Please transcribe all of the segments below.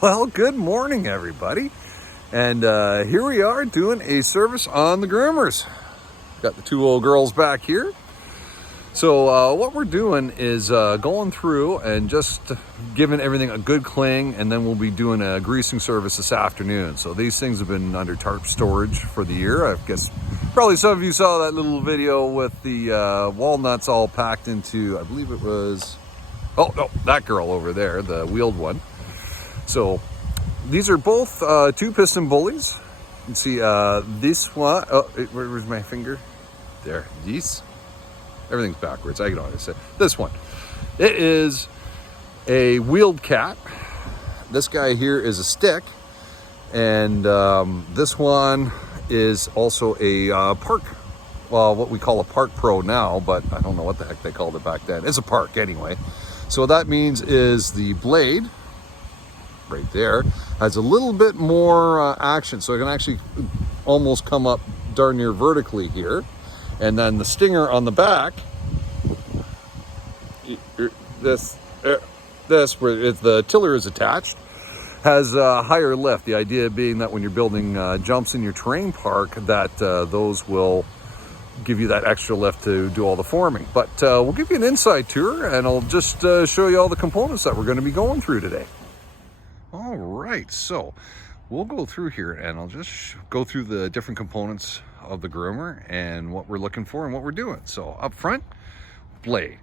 Well, good morning, everybody. And here we are doing a service on the Groomers. Got the two old girls back here. So what we're doing is going through and just giving everything a good clean, and then we'll be doing a greasing service this afternoon. So these things have been under tarp storage for the year. I guess probably some of you saw that little video with the walnuts all packed into, I believe it was, oh no, that girl over there, the wheeled one. So these are both two piston bullies. You can see this one, where's my finger? There, these. Everything's backwards, I can always say. This one, it is a wheeled cat. This guy here is a stick. And this one is also a park, well, what we call a Park Pro now, but I don't know what the heck they called it back then. It's a park anyway. So what that means is the blade, right there, has a little bit more action, so it can actually almost come up darn near vertically here. And then the stinger on the back, this where the tiller is attached, has a higher lift. The idea being that when you're building jumps in your terrain park, that those will give you that extra lift to do all the forming. But we'll give you an inside tour, and I'll just show you all the components that we're going to be going through today. All right, so we'll go through here and I'll just go through the different components of the groomer and what we're looking for and what we're doing. So up front, blade.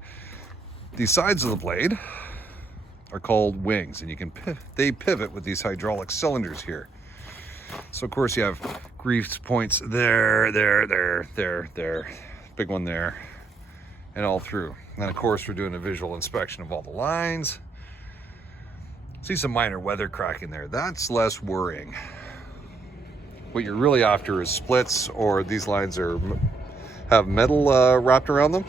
The sides of the blade are called wings, and you can they pivot with these hydraulic cylinders here. So of course you have grease points there, big one there, and all through. And then of course we're doing a visual inspection of all the lines. See some minor weather crack in there. That's less worrying. What you're really after is splits, or these lines have metal wrapped around them.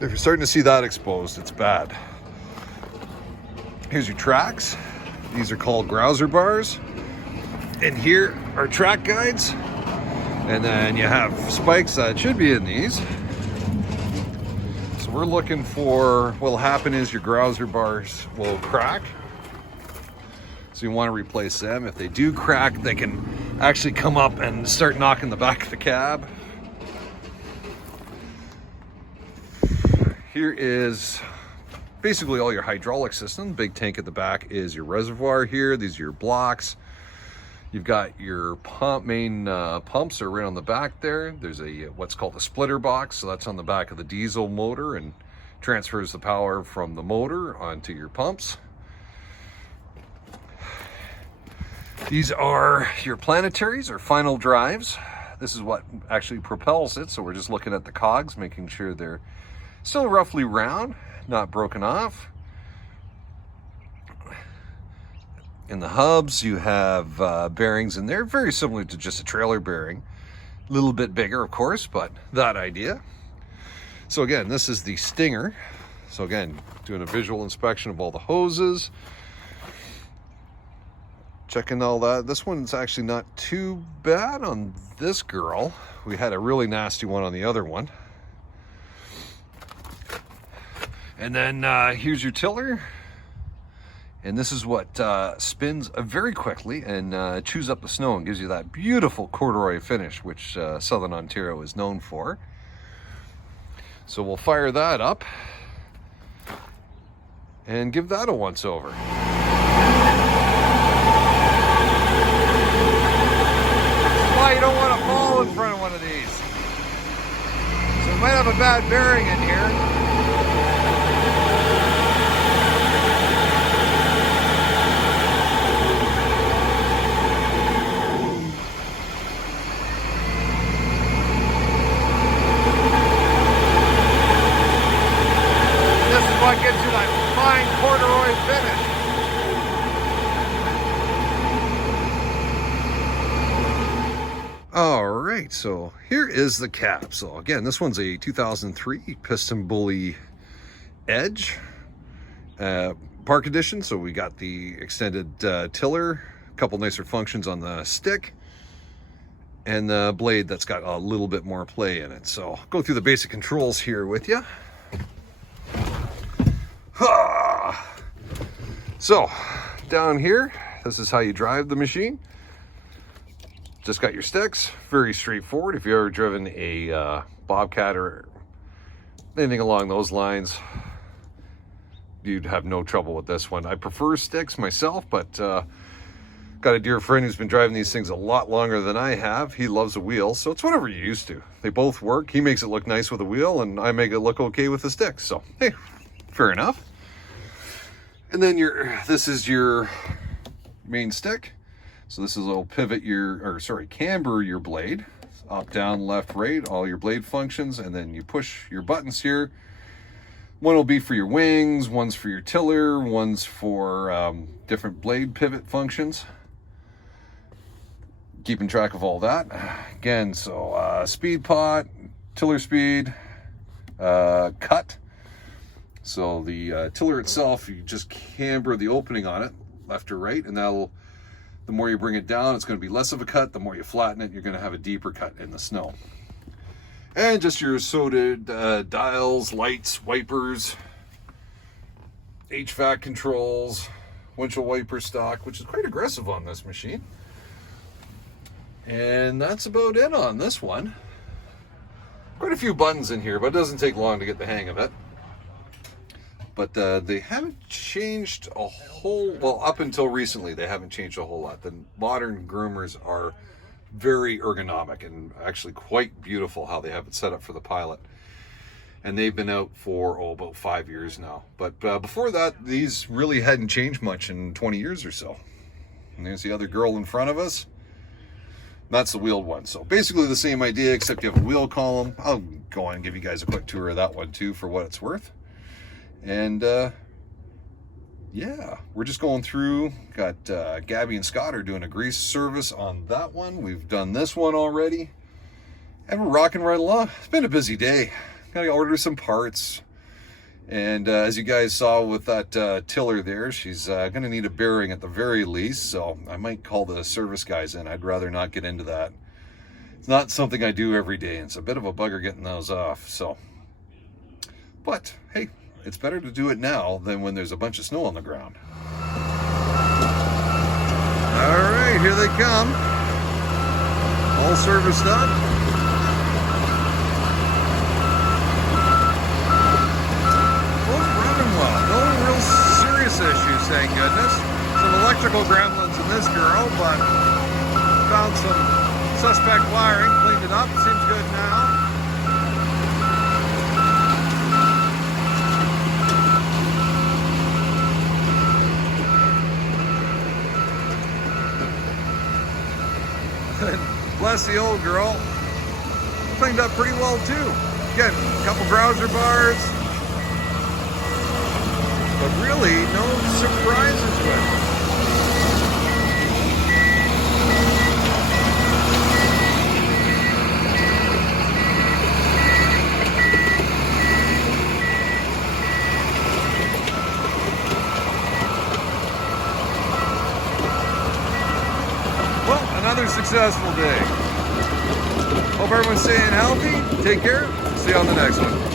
If you're starting to see that exposed, it's bad. Here's your tracks. These are called grouser bars. And here are track guides. And then you have spikes that should be in these. So we're looking for, what'll happen is your grouser bars will crack. So you want to replace them. If they do crack, they can actually come up and start knocking the back of the cab. Here is basically all your hydraulic system. Big tank at the back is your reservoir here. These are your blocks. You've got your main pumps are right on the back there. There's a what's called a splitter box. So that's on the back of the diesel motor and transfers the power from the motor onto your pumps. These are your planetaries or final drives. This is what actually propels it. So we're just looking at the cogs, making sure they're still roughly round, not broken off. In the hubs, you have bearings in there, very similar to just a trailer bearing. A little bit bigger, of course, but that idea. So again, this is the stinger. So again, doing a visual inspection of all the hoses. Checking all that. This one's actually not too bad on this girl. We had a really nasty one on the other one. And then here's your tiller. And this is what spins very quickly and chews up the snow and gives you that beautiful corduroy finish, which Southern Ontario is known for. So we'll fire that up and give that a once over. Why you don't want to fall in front of one of these. So it might have a bad bearing in here. What gives you that fine corduroy finish. All right, so here is the cab. So again, this one's a 2003 piston bully Edge park edition. So we got the extended tiller, a couple nicer functions on the stick, and the blade that's got a little bit more play in it. So I'll go through the basic controls here with you. So down here, this is how you drive the machine. Just got your sticks, very straightforward. If you've ever driven a Bobcat or anything along those lines, you'd have no trouble with this one. I prefer sticks myself, but got a dear friend who's been driving these things a lot longer than I have. He loves a wheel, so it's whatever you're used to. They both work. He makes it look nice with a wheel, and I make it look okay with the sticks. So, hey, fair enough. And then this is your main stick. So this is a little pivot camber your blade. Up, down, left, right, all your blade functions, and then you push your buttons here. One will be for your wings, one's for your tiller, one's for different blade pivot functions. Keeping track of all that. Again, so speed pot, tiller speed, cut. So the tiller itself, you just camber the opening on it, left or right, and the more you bring it down, it's going to be less of a cut. The more you flatten it, you're going to have a deeper cut in the snow. And just your assorted dials, lights, wipers, HVAC controls, windshield wiper stock, which is quite aggressive on this machine. And that's about it on this one. Quite a few buttons in here, but it doesn't take long to get the hang of it. But they haven't changed a whole, well, up until recently, they haven't changed a whole lot. The modern Groomers are very ergonomic and actually quite beautiful how they have it set up for the Pilot. And they've been out for, about 5 years now. But before that, these really hadn't changed much in 20 years or so. And there's the other girl in front of us. That's the wheeled one. So basically the same idea, except you have a wheel column. I'll go on and give you guys a quick tour of that one too for what it's worth. And yeah, we're just going through. Got Gabby and Scott are doing a grease service on that one. We've done this one already. And we're rocking right along. It's been a busy day. Gotta order some parts. And as you guys saw with that tiller there, she's gonna need a bearing at the very least. So I might call the service guys in. I'd rather not get into that. It's not something I do every day. It's a bit of a bugger getting those off. So, but hey, it's better to do it now than when there's a bunch of snow on the ground. All right, here they come. All serviced up. Both running well. No real serious issues, thank goodness. Some electrical gremlins in this girl, but found some suspect wiring, cleaned it up, seems good now. Bless the old girl. Cleaned up pretty well too. Again, a couple browser bars. But really, no surprises with it. Another successful day. Hope everyone's staying healthy. Take care. See you on the next one.